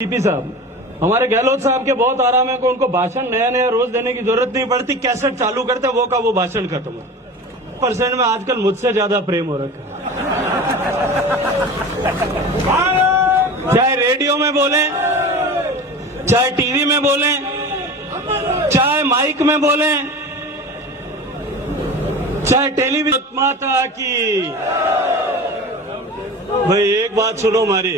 CP साहब, हमारे गहलोत साहब के बहुत आराम है को उनको भाषण नया नया रोज देने की जरूरत नहीं पड़ती। कैसेट चालू करते वो का वो भाषण खत्म हो। परसेंट में आजकल मुझसे ज्यादा प्रेम हो रखा है। चाहे रेडियो में बोले, चाहे टीवी में बोले, चाहे माइक में बोले, चाहे टेलीविजन। माता की भाई एक बात सुनो हमारी।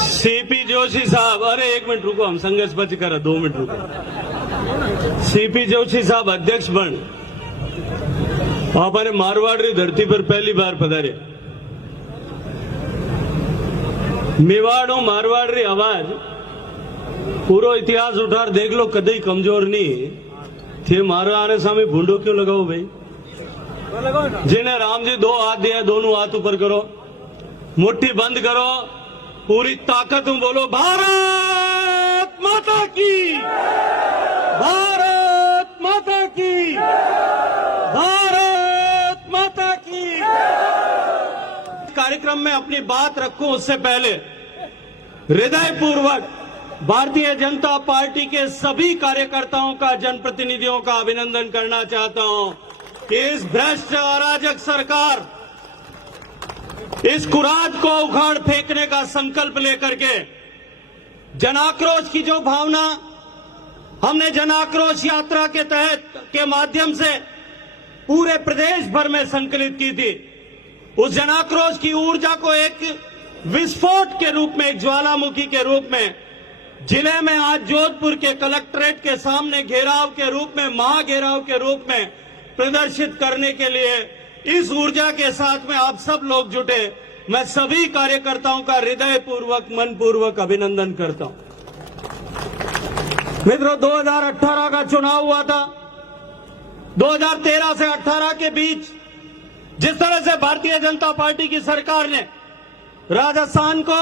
सीपी जोशी साहब, अरे एक मिनट रुको, हम संघर्ष बच कर 2 मिनट रुको। सीपी जोशी साहब अध्यक्ष बन हमारे मारवाड़ी धरती पर पहली बार पधारे। मेवाड़ो मारवाड़ी आवाज पूरो इतिहास उठार देख लो, कदई कमजोर नहीं थे। मारा आने सामने भूंडो क्यों लगाओ भाई? जिन्हें राम जी 2 हाथ दिया, दोनों हाथ ऊपर करो, मुट्ठी बंद करो, पूरी ताकत में बोलो भारत माता की, भारत माता की, भारत माता की। कार्यक्रम में अपनी बात रखूं उससे पहले हृदयपूर्वक भारतीय जनता पार्टी के सभी कार्यकर्ताओं का, जनप्रतिनिधियों का अभिनंदन करना चाहता हूं कि इस भ्रष्ट अराजक सरकार इस कुराद को उखाड़ फेंकने का संकल्प लेकर के जनाक्रोश की जो भावना हमने जनाक्रोश यात्रा के तहत के माध्यम से पूरे प्रदेश भर में संकलित की थी, उस जनाक्रोश की ऊर्जा को एक विस्फोट के रूप में, एक ज्वालामुखी के रूप में जिले में आज जोधपुर के कलेक्ट्रेट के सामने घेराव के रूप में, महाघेराव के रूप में प्रदर्शित करने के लिए इस ऊर्जा के साथ में आप सब लोग जुटे। मैं सभी कार्यकर्ताओं का हृदयपूर्वक, मनपूर्वक अभिनंदन करता हूं। मित्रों, 2018 का चुनाव हुआ था। 2013 से 18 के बीच जिस तरह से भारतीय जनता पार्टी की सरकार ने राजस्थान को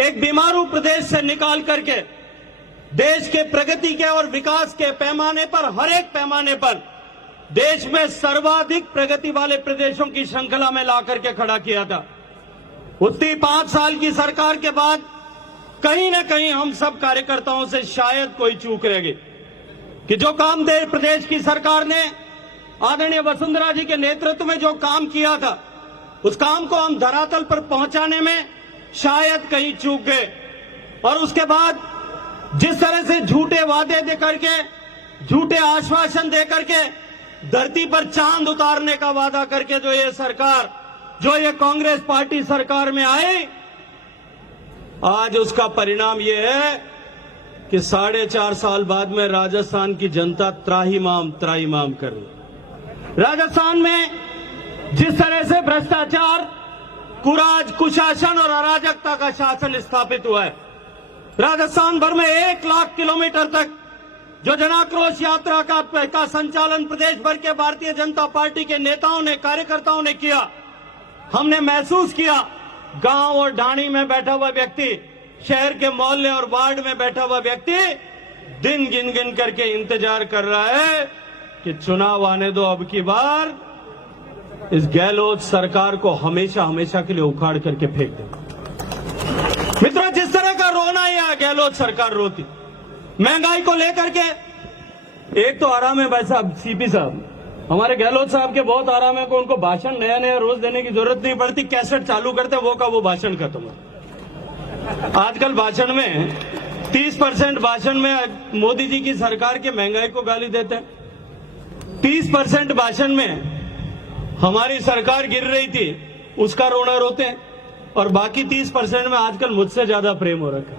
एक बीमारू प्रदेश से निकाल करके देश के प्रगति के और विकास के पैमाने पर, हर एक पैमाने पर देश में सर्वाधिक प्रगति वाले प्रदेशों की श्रृंखला में ला करके खड़ा किया था। उतनी 5 साल की सरकार के बाद कहीं न कहीं हम सब कार्यकर्ताओं से शायद कोई चूक रह गई कि जो काम प्रदेश की सरकार ने आदरणीय वसुंधरा जी के नेतृत्व में जो काम किया था, उस काम को हम धरातल पर पहुंचाने में शायद कहीं चूक गए। और उसके बाद जिस तरह से झूठे वादे दे करके, झूठे आश्वासन दे करके धरती पर चांद उतारने का वादा करके जो ये सरकार, जो ये कांग्रेस पार्टी सरकार में आई, आज उसका परिणाम ये है कि 4.5 साल बाद में राजस्थान की जनता त्राहिमाम कर रही। राजस्थान में जिस तरह से भ्रष्टाचार, कुराज, कुशासन और अराजकता का शासन स्थापित हुआ है, राजस्थान भर में 1 लाख किलोमीटर तक जो जनाक्रोश यात्रा का संचालन प्रदेश भर के भारतीय जनता पार्टी के नेताओं ने, कार्यकर्ताओं ने किया, हमने महसूस किया। गांव और ढाणी में बैठा हुआ व्यक्ति, शहर के मोहल्ले और वार्ड में बैठा हुआ व्यक्ति दिन गिन गिन करके इंतजार कर रहा है कि चुनाव आने दो, अब की बार इस गहलोत सरकार को हमेशा हमेशा के लिए उखाड़ करके फेंक दे। मित्रों, जिस तरह का रोना यह गहलोत सरकार रोती, महंगाई को लेकर के एक तो आराम है भाई साहब, सीपी साहब, हमारे गहलोत साहब के बहुत आराम है को उनको भाषण नया नया रोज देने की जरूरत नहीं पड़ती। कैसेट चालू करते वो का वो भाषण खत्म हो। आजकल भाषण में 30% भाषण में मोदी जी की सरकार के महंगाई को गाली देते हैं, 30% भाषण में हमारी सरकार गिर रही थी उसका रोना रोते हैं, और बाकी 30% में आजकल मुझसे ज्यादा प्रेम हो रखा है।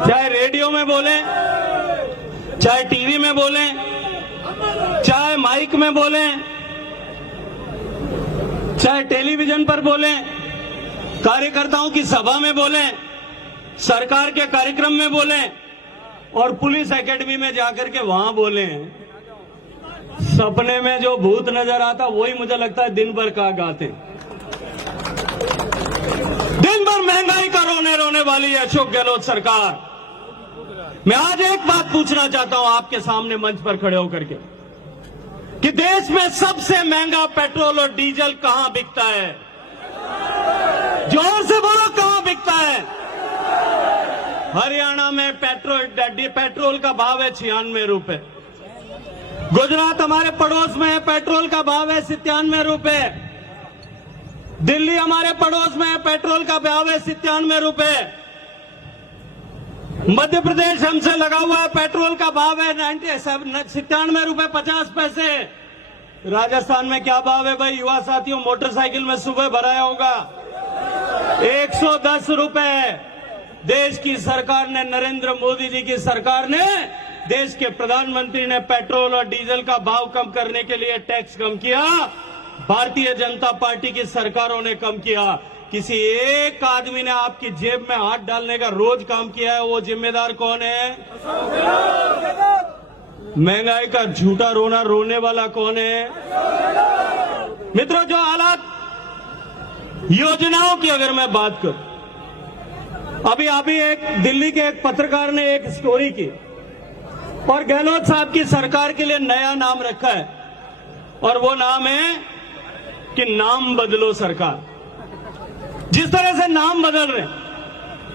चाहे रेडियो में बोले, चाहे टीवी में बोले, चाहे माइक में बोले, चाहे टेलीविजन पर बोले, कार्यकर्ताओं की सभा में बोले, सरकार के कार्यक्रम में बोले और पुलिस एकेडमी में जाकर के वहां बोले, सपने में जो भूत नजर आता वही मुझे लगता है दिन भर का गाते। दिन भर महंगाई का रोने वाली है अशोक गहलोत सरकार। मैं आज एक बात पूछना चाहता हूं आपके सामने मंच पर खड़े होकर के, कि देश में सबसे महंगा पेट्रोल और डीजल कहां बिकता है? जोर से बोलो, कहां बिकता है? हरियाणा में पेट्रोल का भाव है 96 रुपए। गुजरात हमारे पड़ोस में है, पेट्रोल का भाव है 97 रुपए। दिल्ली हमारे पड़ोस में है, पेट्रोल का भाव है 97 रुपए। मध्य प्रदेश हमसे लगा हुआ है, पेट्रोल का भाव है 97 रुपए 50 पैसे। राजस्थान में क्या भाव है भाई? युवा साथियों, मोटरसाइकिल में सुबह भराया होगा 110 रुपए। देश की सरकार ने, नरेंद्र मोदी जी की सरकार ने, देश के प्रधानमंत्री ने पेट्रोल और डीजल का भाव कम करने के लिए टैक्स कम किया। भारतीय जनता पार्टी की सरकारों ने कम किया। किसी एक आदमी ने आपकी जेब में हाथ डालने का रोज काम किया है? वो जिम्मेदार कौन है? महंगाई का झूठा रोना रोने वाला कौन है? मित्रों, जो हालात योजनाओं की अगर मैं बात करूं, अभी एक दिल्ली के एक पत्रकार ने एक स्टोरी की और गहलोत साहब की सरकार के लिए नया नाम रखा है और वो नाम है कि नाम बदलो सरकार। जिस तरह से नाम बदल रहे,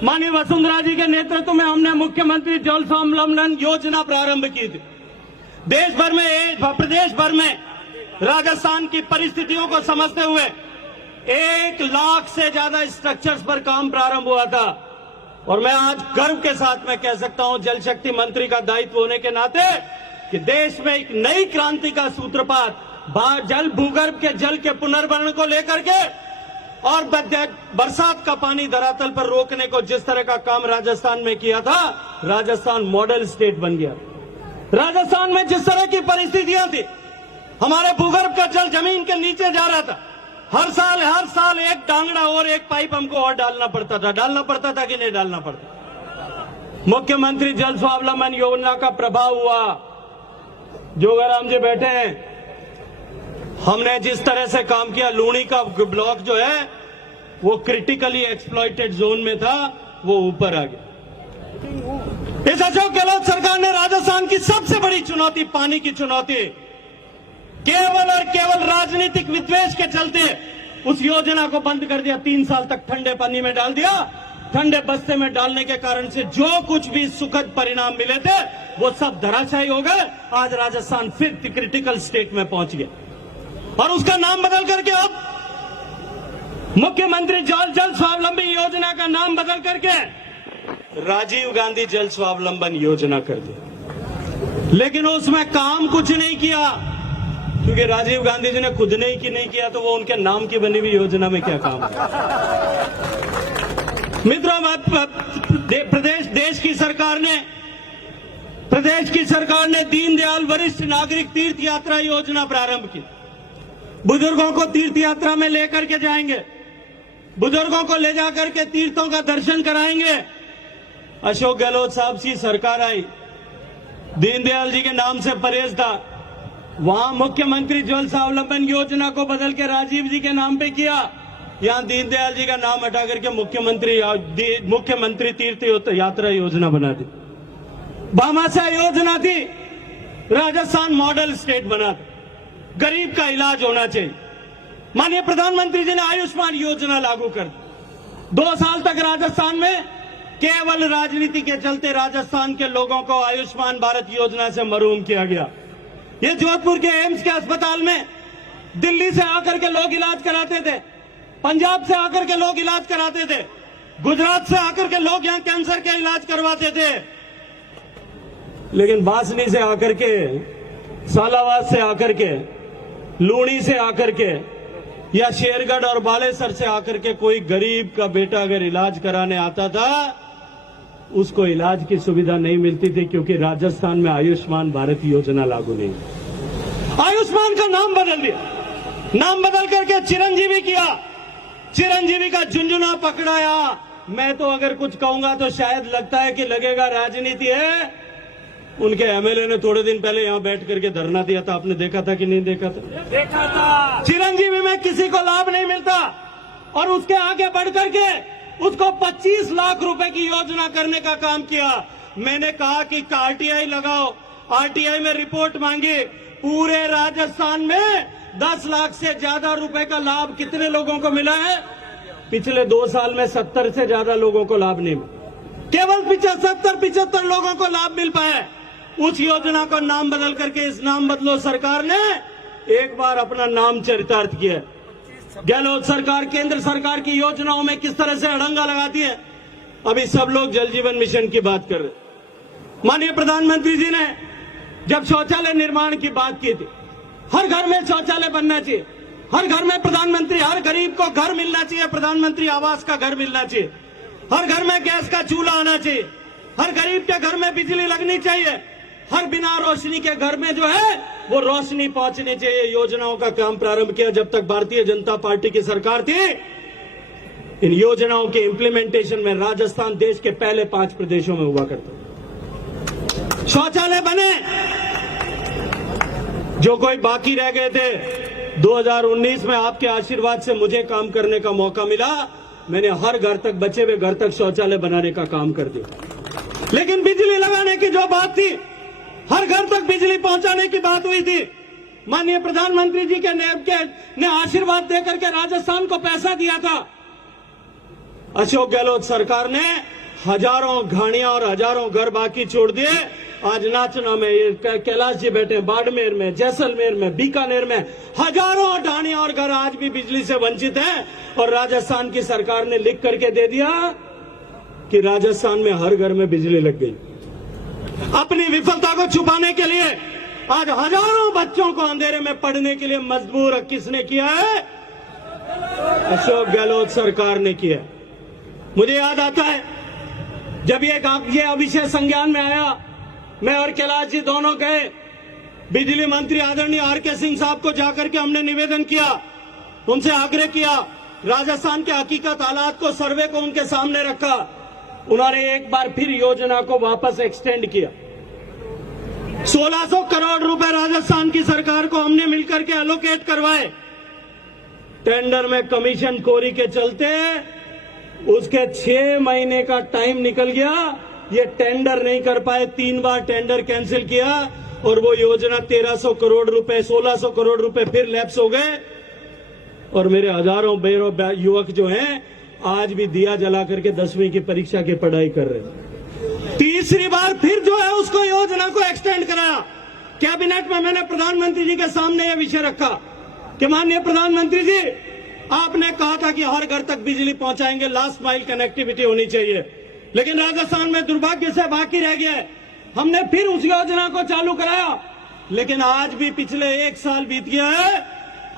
माननीय वसुंधरा जी के नेतृत्व में हमने मुख्यमंत्री जल स्वावलंबन योजना प्रारंभ की थी। देश भर में, प्रदेश भर में राजस्थान की परिस्थितियों को समझते हुए 1 लाख से ज्यादा स्ट्रक्चर्स पर काम प्रारंभ हुआ था। और मैं आज गर्व के साथ में कह सकता हूं, जल शक्ति मंत्री का दायित्व होने के नाते, कि देश में एक नई क्रांति का सूत्रपात भूगर्भ के जल के पुनर्भरण को लेकर के और बरसात का पानी धरातल पर रोकने को जिस तरह का काम राजस्थान में किया था, राजस्थान मॉडल स्टेट बन गया। राजस्थान में जिस तरह की परिस्थितियां थी, हमारे भूगर्भ का जल जमीन के नीचे जा रहा था। हर साल एक डांगड़ा और एक पाइप हमको और डालना पड़ता था कि नहीं डालना पड़ता? मुख्यमंत्री जल स्वावलंबन योजना का प्रभाव हुआ। जोगाराम जी बैठे हैं, हमने जिस तरह से काम किया, लूणी का ब्लॉक जो है वो क्रिटिकली एक्सप्लॉइटेड जोन में था, वो ऊपर आ गया। इस अशोक गहलोत सरकार ने राजस्थान की सबसे बड़ी चुनौती, पानी की चुनौती, केवल और केवल राजनीतिक विद्वेष के चलते उस योजना को बंद कर दिया। 3 साल तक ठंडे पानी में डाल दिया। ठंडे बस्ते में डालने के कारण से जो कुछ भी सुखद परिणाम मिले थे वो सब धराशायी हो गए। आज राजस्थान फिर क्रिटिकल स्टेट में पहुंच गया और उसका नाम बदल करके अब मुख्यमंत्री जल स्वावलंबन योजना का नाम बदल करके राजीव गांधी जल स्वावलंबन योजना कर दिया। लेकिन उसमें काम कुछ नहीं किया, क्योंकि राजीव गांधी जी ने खुद ने ही नहीं किया, तो वो उनके नाम की बनी हुई योजना में क्या काम है? मित्रों, प्रदेश की सरकार ने दीनदयाल वरिष्ठ नागरिक तीर्थ यात्रा योजना प्रारंभ की। बुजुर्गों को तीर्थ यात्रा में लेकर के जाएंगे, बुजुर्गों को ले जाकर के तीर्थों का दर्शन कराएंगे। अशोक गहलोत साहब की सरकार आई, दीनदयाल जी के नाम से परहेज था, वहां मुख्यमंत्री जल स्वावलंबन योजना को बदल के राजीव जी के नाम पे किया। यहां दीनदयाल जी का नाम हटा करके मुख्यमंत्री तीर्थ यात्रा योजना बना दी। भामाशाह योजना थी, राजस्थान मॉडल स्टेट बना था। गरीब का इलाज होना चाहिए। माननीय प्रधानमंत्री जी ने आयुष्मान योजना लागू कर दी। 2 साल तक राजस्थान में केवल राजनीति के चलते राजस्थान के लोगों को आयुष्मान भारत योजना से महरूम किया गया। ये जोधपुर के एम्स के अस्पताल में दिल्ली से आकर के लोग इलाज कराते थे, पंजाब से आकर के लोग इलाज कराते थे, गुजरात से आकर के लोग यहां कैंसर के इलाज करवाते थे। लेकिन बासनी से आकर के, सालावाद से आकर के, लूणी से आकर के या शेरगढ़ और बालेसर से आकर के कोई गरीब का बेटा अगर इलाज कराने आता था, उसको इलाज की सुविधा नहीं मिलती थी, क्योंकि राजस्थान में आयुष्मान भारत योजना लागू नहीं। आयुष्मान का नाम बदल दिया, नाम बदल करके चिरंजीवी किया। चिरंजीवी का झुंझुना पकड़ाया। मैं तो अगर कुछ कहूंगा तो शायद लगता है कि लगेगा राजनीति है। उनके एमएलए ने थोड़े दिन पहले यहां बैठ करके धरना दिया था, आपने देखा था कि नहीं देखा था? देखा था। चिरंजीवी में किसी को लाभ नहीं मिलता और उसके आगे बढ़ करके उसको 25 लाख रुपए की योजना करने का काम किया। मैंने कहा कि आरटीआई लगाओ, आरटीआई में रिपोर्ट मांगी, पूरे राजस्थान में 10 लाख से ज्यादा रुपए का लाभ कितने लोगों को मिला है? पिछले 2 साल में 70 से ज्यादा लोगों को लाभ नहीं मिला, केवल 75 लोगों को लाभ मिल पाया है। उस योजना को नाम बदल करके इस नाम बदलो सरकार ने एक बार अपना नाम चरितार्थ किया। गहलोत सरकार केंद्र सरकार की योजनाओं में किस तरह से अड़ंगा लगाती है। अभी सब लोग जल जीवन मिशन की बात कर रहे। माननीय प्रधानमंत्री जी ने जब शौचालय निर्माण की बात की थी, हर घर में शौचालय बनना चाहिए, हर घर में प्रधानमंत्री, हर गरीब को घर मिलना चाहिए, प्रधानमंत्री आवास का घर मिलना चाहिए, हर घर में गैस का चूल्हा आना चाहिए, हर गरीब के घर में बिजली लगनी चाहिए, हर बिना रोशनी के घर में जो है वो रोशनी पहुंचनी चाहिए। योजनाओं का काम प्रारंभ किया जब तक भारतीय जनता पार्टी की सरकार थी। इन योजनाओं के इंप्लीमेंटेशन में राजस्थान देश के पहले 5 प्रदेशों में हुआ करता। शौचालय बने, जो कोई बाकी रह गए थे 2019 में आपके आशीर्वाद से मुझे काम करने का मौका मिला। मैंने हर घर तक, बचे हुए घर तक शौचालय बनाने का काम कर दिया। लेकिन बिजली लगाने की जो बात थी, हर घर तक बिजली पहुंचाने की बात हुई थी, माननीय प्रधानमंत्री जी के ने आशीर्वाद देकर के राजस्थान को पैसा दिया था। अशोक गहलोत सरकार ने हजारों घाणियां और हजारों घर बाकी छोड़ दिए। आज नाचना में ये कैलाश जी बैठे, बाड़मेर में, जैसलमेर में, बीकानेर में हजारों ढाणियां और घर आज भी बिजली से वंचित हैं। और राजस्थान की सरकार ने लिख करके दे दिया कि राजस्थान में हर घर में बिजली लग गई। अपनी विफलता को छुपाने के लिए आज हजारों बच्चों को अंधेरे में पढ़ने के लिए मजबूर किसने किया है? अशोक गहलोत सरकार ने किया। मुझे याद आता है जब ये विषय संज्ञान में आया, मैं और कैलाश जी दोनों गए, बिजली मंत्री आदरणीय आर.के. सिंह साहब को जाकर के हमने निवेदन किया, उनसे आग्रह किया, राजस्थान के हकीकत हालात को, सर्वे को उनके सामने रखा। उन्होंने एक बार फिर योजना को वापस एक्सटेंड किया। 1600 करोड़ रुपए राजस्थान की सरकार को हमने मिलकर के एलोकेट करवाए। टेंडर में कमीशन खोरी के चलते उसके 6 महीने का टाइम निकल गया। ये टेंडर नहीं कर पाए, 3 बार टेंडर कैंसिल किया और वो योजना 1300 करोड़ रुपए, 1600 करोड़ रुपए फिर लैप्स हो गए। और मेरे हजारों युवक जो हैं आज भी दिया जला करके 10वीं की परीक्षा की पढ़ाई कर रहे हैं। तीसरी बार फिर जो है उसको योजना को एक्सटेंड कराया। कैबिनेट में मैंने प्रधानमंत्री जी के सामने यह विषय रखा कि माननीय प्रधानमंत्री जी, आपने कहा था कि हर घर तक बिजली पहुंचाएंगे, लास्ट माइल कनेक्टिविटी होनी चाहिए, लेकिन राजस्थान में दुर्भाग्य से बाकी रह गया है। हमने फिर उस योजना को चालू कराया, लेकिन आज भी पिछले 1 साल बीत गया है,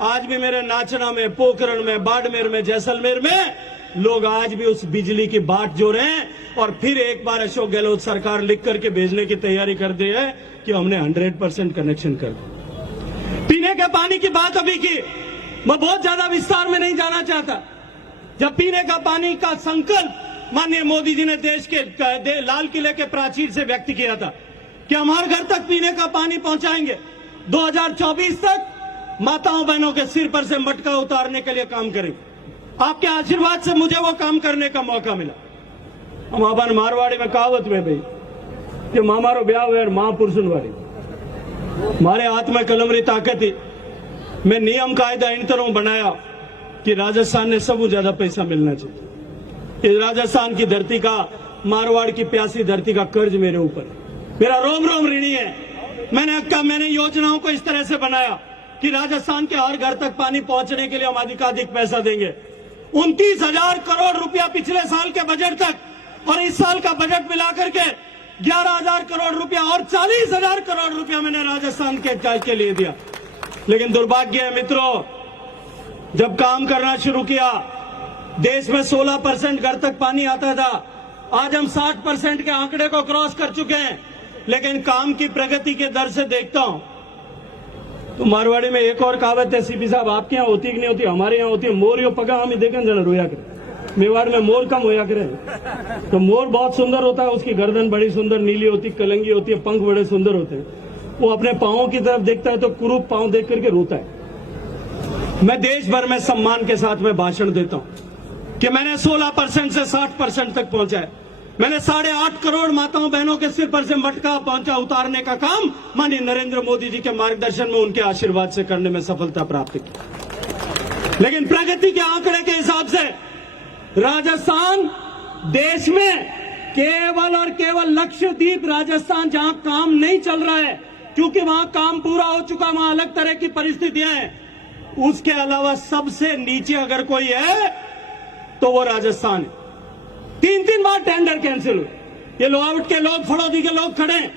आज भी मेरे नाचना में, पोखरण में, बाड़मेर में, जैसलमेर में लोग आज भी उस बिजली की बाट जो रहे हैं। और फिर एक बार अशोक गहलोत सरकार लिख करके भेजने की तैयारी कर दी है कि हमने 100% कनेक्शन कर दिया। पीने के पानी की बात अभी की, मैं बहुत ज्यादा विस्तार में नहीं जाना चाहता। जब पीने का पानी का संकल्प माननीय मोदी जी ने देश के लाल किले के प्राचीर से व्यक्त किया था कि हम हर घर तक पीने का पानी पहुंचाएंगे, 2024 तक माताओं बहनों के सिर पर से मटका उतारने के लिए काम करेंगे। आपके आशीर्वाद से मुझे वो काम करने का मौका मिला। हम अपन मारवाड़ी में कहावत में भाई कि मामारो ब्याह हुए महापुरुषन वाली, मारे हाथ में कलम री ताकत थी। मैं नियम कायदा इन तरह बनाया कि राजस्थान ने सबसे ज्यादा पैसा मिलना चाहिए। इस राजस्थान की धरती का, मारवाड़ की प्यासी धरती का कर्ज मेरे ऊपर, मेरा रोम रोम ऋणी है। मैंने योजनाओं को इस तरह से बनाया कि राजस्थान के हर घर तक पानी पहुंचने के लिए हम अधिकाधिक पैसा देंगे। 29,000 करोड़ रुपया पिछले साल के बजट तक और इस साल का बजट मिलाकर के 11,000 करोड़ रुपया और 40,000 करोड़ रुपया मैंने राजस्थान के लिए दिया। लेकिन दुर्भाग्य है मित्रों, जब काम करना शुरू किया, देश में 16% घर तक पानी आता था। आज हम 60% के आंकड़े को क्रॉस कर चुके हैं। लेकिन काम की प्रगति के दर से देखता हूं तो मारवाड़ी में एक और कहावत है, सीपी साहब आपके यहाँ होती कि नहीं होती, हमारे यहाँ होती है, मोर यो पगा हम देखें जरा रोया करे। मेवाड़ में मोर कम होया करे, तो मोर बहुत सुंदर होता है, उसकी गर्दन बड़ी सुंदर नीली होती, कलंगी होती है, पंख बड़े सुंदर होते हैं। वो अपने पांवों की तरफ देखता है तो कुरूप पांव देख करके रोता है। मैं देश भर में सम्मान के साथ में भाषण देता हूं कि मैंने 16% से 60% तक पहुंचा है। मैंने 8.5 करोड़ माताओं बहनों के सिर पर से मटका पहुंचा उतारने का काम माननीय नरेंद्र मोदी जी के मार्गदर्शन में उनके आशीर्वाद से करने में सफलता प्राप्त की। लेकिन प्रगति के आंकड़े के हिसाब से राजस्थान देश में केवल और केवल लक्षद्वीप राजस्थान जहां काम नहीं चल रहा है क्योंकि वहां काम पूरा हो चुका, वहां अलग तरह की परिस्थितियां हैं, उसके अलावा सबसे नीचे अगर कोई है तो वो राजस्थान है। 3 बार टेंडर कैंसिल हुए। ये लोहावट के लोग, फड़ौदी के लोग खड़े हैं।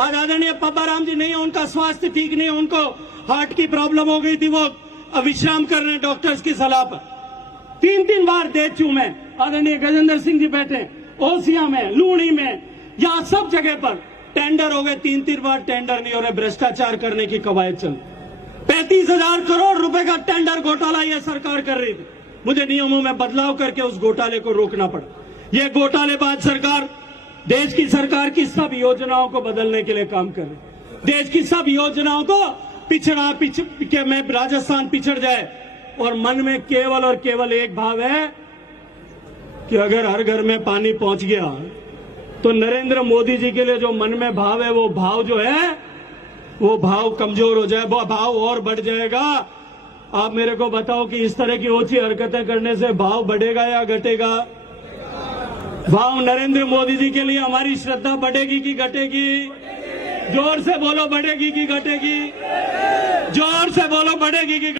आज आदरणीय पापाराम जी नहीं है, उनका स्वास्थ्य ठीक नहीं है, उनको हार्ट की प्रॉब्लम हो गई थी, वो अब विश्राम कर रहे हैं डॉक्टर्स की सलाह पर। 3 बार दे चू में आदरणीय गजेंद्र सिंह जी बैठे, ओसिया में, लूणी में, यहां सब जगह पर टेंडर हो गए। 3 बार टेंडर नहीं हो रहे, भ्रष्टाचार करने की कवायद चल। 35,000 करोड़ रुपए का टेंडर घोटाला यह सरकार कर रही थी। मुझे नियमों में बदलाव करके उस घोटाले को रोकना पड़ा। यह घोटालेबाज सरकार देश की सरकार की सब योजनाओं को बदलने के लिए काम कर रही है। देश की सब योजनाओं को में राजस्थान पिछड़ जाए और मन में केवल और केवल एक भाव है कि अगर हर घर में पानी पहुंच गया तो नरेंद्र मोदी जी के लिए जो मन में भाव है, वो भाव जो है वो भाव कमजोर हो जाए, वो भाव और बढ़ जाएगा। आप मेरे को बताओ कि इस तरह की ओछी हरकतें करने से भाव बढ़ेगा या घटेगा? भाव नरेंद्र मोदी जी के लिए हमारी श्रद्धा बढ़ेगी कि घटेगी? जोर से बोलो, बढ़ेगी कि घटेगी? जोर से बोलो, बढ़ेगी कि